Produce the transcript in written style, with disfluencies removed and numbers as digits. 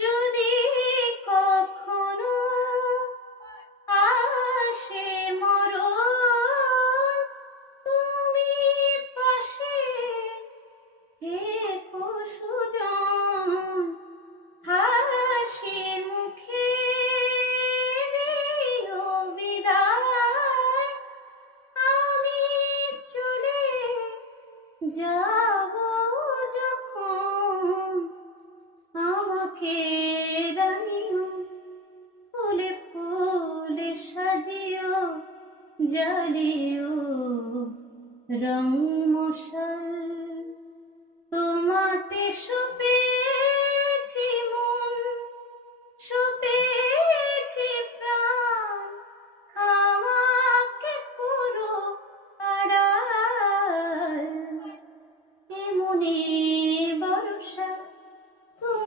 যদি কখনো আসে মরণ, তুমি পাশে থেকো সুজন। হাসি মুখে দিও বিদায়, আমি চলে যাব যখন। আমাকে রানিও ফুলে ফুলে সাজিও, জ্বালিও রং মশাল।